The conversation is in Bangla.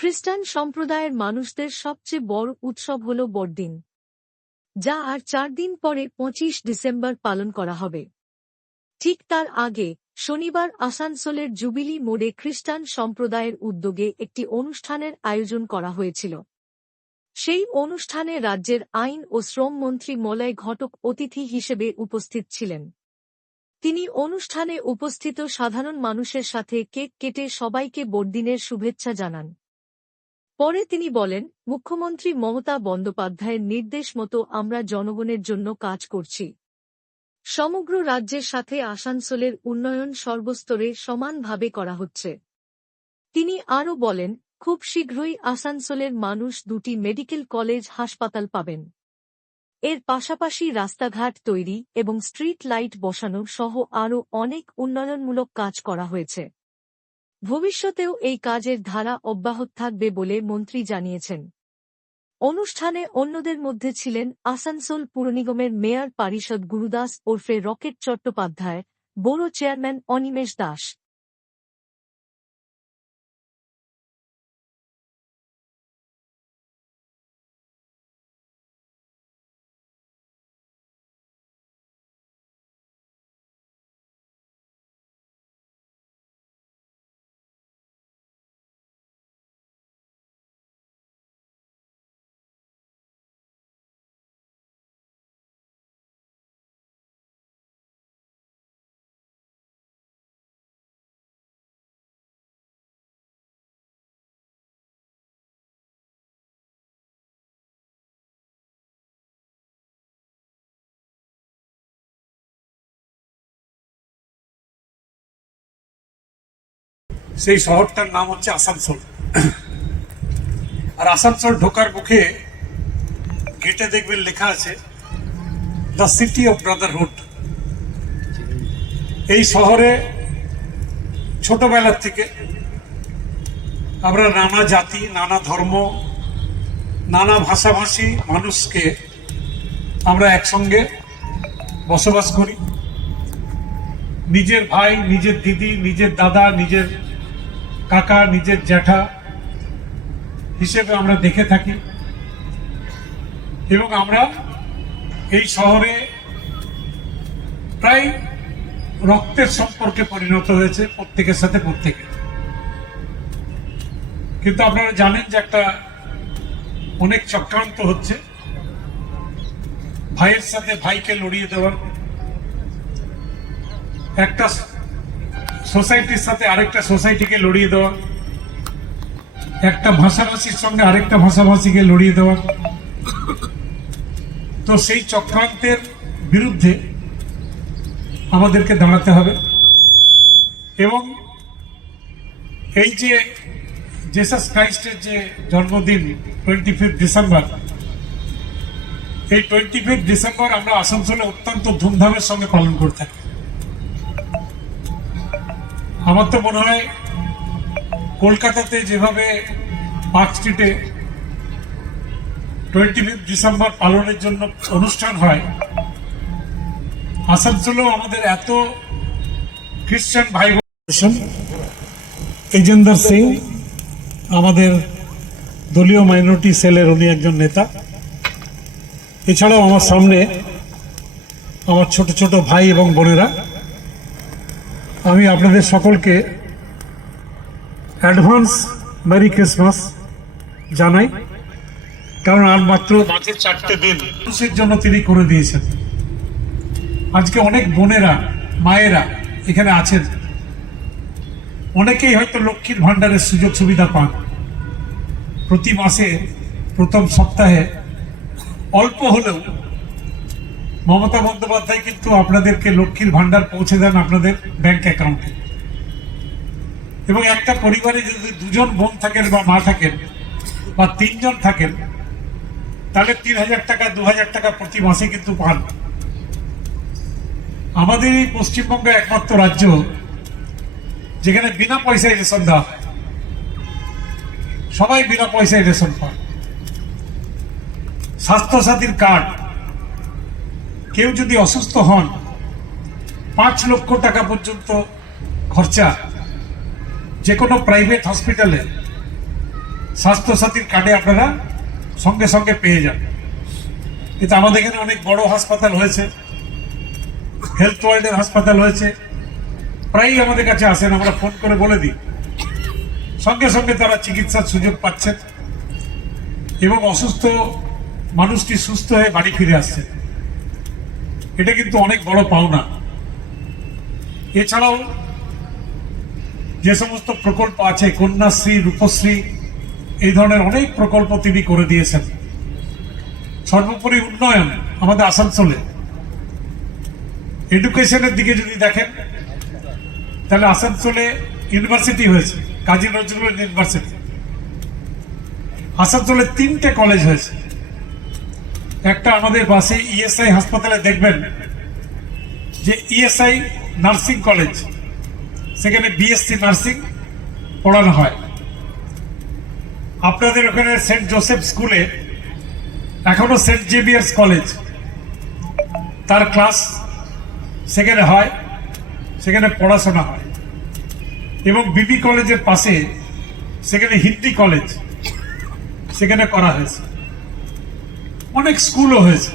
খ্রিস্টান সম্প্রদায়ের মানুষদের সবচেয়ে বড় উৎসব হল বড়দিন, যা আর 4 দিন পরে 25 ডিসেম্বর পালন করা হবে। ঠিক তার আগে শনিবার আসানসোলের জুবিলি মোড়ে খ্রিস্টান সম্প্রদায়ের উদ্যোগে একটি অনুষ্ঠানের আয়োজন করা হয়েছিল। সেই অনুষ্ঠানে রাজ্যের আইন ও শ্রম মন্ত্রী মলয় ঘটক অতিথি হিসেবে উপস্থিত ছিলেন। তিনি অনুষ্ঠানে উপস্থিত সাধারণ মানুষের সাথে কেক কেটে সবাইকে বড়দিনের শুভেচ্ছা জানান। পরে তিনি বলেন, মুখ্যমন্ত্রী মমতা বন্দ্যোপাধ্যায়ের নির্দেশ মতো আমরা জনগণের জন্য কাজ করছি। সমগ্র রাজ্যের সাথে আসানসোলের উন্নয়ন সর্বস্তরে সমানভাবে করা হচ্ছে। তিনি আরও বলেন, খুব শীঘ্রই আসানসোলের মানুষ 2টি মেডিকেল কলেজ হাসপাতাল পাবেন। এর পাশাপাশি রাস্তাঘাট তৈরি এবং স্ট্রিট লাইট বসানো সহ আরও অনেক উন্নয়নমূলক কাজ করা হয়েছে। ভবিষ্যতেও এই কাজের ধারা অব্যাহত থাকবে বলে মন্ত্রী জানিয়েছেন। অনুষ্ঠানে অন্যদের মধ্যে ছিলেন আসানসোল পুর নিগমের মেয়র পারিষদ গুরুদাস ওরফে রকেট চট্টোপাধ্যায়, বড় চেয়ারম্যান অনিমেষ দাস। সেই শহরটার নাম হচ্ছে আসানসোল। আর আসানসোল ঢোকার মুখে গেটে দেখবেন লেখা আছে দ্য সিটি অফ ব্রাদারহুড। এই শহরে ছোটবেলার থেকে আমরা নানা জাতি, নানা ধর্ম, নানা ভাষাভাষী মানুষকে আমরা একসঙ্গে বসবাস করি। নিজের ভাই, নিজের দিদি, নিজের দাদা, নিজের কাকা, নিজের জ্যাঠা হিসেবে আমরা দেখে থাকি। এবং আমরা এই শহরে প্রায় রক্তের সম্পর্কে পরিণত হয়েছে প্রত্যেকের সাথে প্রত্যেকে। কিন্তু আপনারা জানেন যে একটা অনেক চক্রান্ত হচ্ছে ভাইয়ের সাথে ভাইকে লড়িয়ে দেওয়ার। একটা সোসাইটির সাথে আরেকটা সোসাইটিকে লড়িয়ে দেওয়া, একটা ভাষাভাষীর সঙ্গে আরেকটা ভাষাভাষীকে লড়িয়ে দেওয়া। তো সেই চক্রান্তের বিরুদ্ধে আমাদেরকে দাঁড়াতে হবে। এবং এই যে জেসাস ক্রাইস্টের যে জন্মদিন 25 ডিসেম্বর, এই 25 ডিসেম্বর আমরা আসানসোলে অত্যন্ত ধুমধামের সঙ্গে পালন করে থাকি। আমার তো মনে হয় কলকাতাতে যেভাবে পার্ক স্ট্রিটে 25 ডিসেম্বর পালনের জন্য অনুষ্ঠান হয়, আসানসোলেও আমাদের এত খ্রিস্টান ভাই বোন। তেজেন্দর সিং আমাদের দলীয় মাইনরিটি সেলের উনি একজন নেতা। এছাড়াও আমার সামনে আমার ছোট ছোট ভাই এবং বোনেরা, আমি আপনাদের সকলকে অ্যাডভান্স মেরি ক্রিসমাস জানাই। কারণ আর মাত্র 4টে দিন মানুষের জন্য তিনি করে দিয়েছেন। আজকে অনেক বোনেরা, মায়েরা এখানে আছেন, অনেকেই হয়তো লক্ষ্মীর ভাণ্ডারের সুযোগ সুবিধা পান। প্রতি মাসে প্রথম সপ্তাহে অল্প হলেও মমতা বন্দ্যোপাধ্যায় কিন্তু আপনাদেরকে লক্ষ্মীর ভাণ্ডার পৌঁছে দেন আপনাদের ব্যাংক অ্যাকাউন্টে। এবং একটা পরিবারে যদি 2জন বোন থাকেন বা মা থাকেন বা 3জন থাকেন, তাহলে 3000 টাকা 2000 টাকা প্রতি মাসে কিন্তু পান। আমাদের এই পশ্চিমবঙ্গ একমাত্র রাজ্য যেখানে বিনা পয়সায় রেশন দেওয়া হয়। সবাই বিনা পয়সায় রেশন পান। স্বাস্থ্যসাথীর কার্ড, কেউ যদি অসুস্থ হন 5 লক্ষ টাকা পর্যন্ত খরচা যে কোনো প্রাইভেট হসপিটালে স্বাস্থ্যসাথীর কার্ডে আপনারা সঙ্গে সঙ্গে পেয়ে যান। কিন্তু আমাদের এখানে অনেক বড় হাসপাতাল হয়েছে, হেলথ ওয়ার্ল্ডের হাসপাতাল হয়েছে, প্রায়ই আমাদের কাছে আসেন, আমরা ফোন করে বলে দিই, সঙ্গে সঙ্গে তারা চিকিৎসার সুযোগ পাচ্ছেন এবং অসুস্থ মানুষটি সুস্থ হয়ে বাড়ি ফিরে আসছে। এটা কিন্তু অনেক বড় পাওনা। এছাড়াও যে সমস্ত প্রকল্প আছে, কন্যাশ্রী, রূপশ্রী, এই ধরনের অনেক প্রকল্প তিনি করে দিয়েছেন। সর্বোপরি উন্নয়ন আমাদের আসানসোলে এডুকেশনের দিকে যদি দেখেন, তাহলে আসানসোলে ইউনিভার্সিটি হয়েছে, কাজী নজরুল ইউনিভার্সিটি। আসানসোলে 3টে কলেজ হয়েছে। একটা আমাদের পাশে ইএসআই হাসপাতালে দেখবেন যে ইএসআই নার্সিং কলেজ, সেখানে বিএসসি নার্সিং পড়ানো হয়। আপনাদের ওখানে সেন্ট জোসেফ স্কুলে এখনো সেন্ট জেভিয়ার্স কলেজ, তার ক্লাস সেখানে হয়, সেখানে পড়াশোনা হয়। এবং বিবি কলেজের পাশে সেখানে হিন্দি কলেজ, সেখানে করা হয়েছে। অনেক স্কুলও হয়েছে।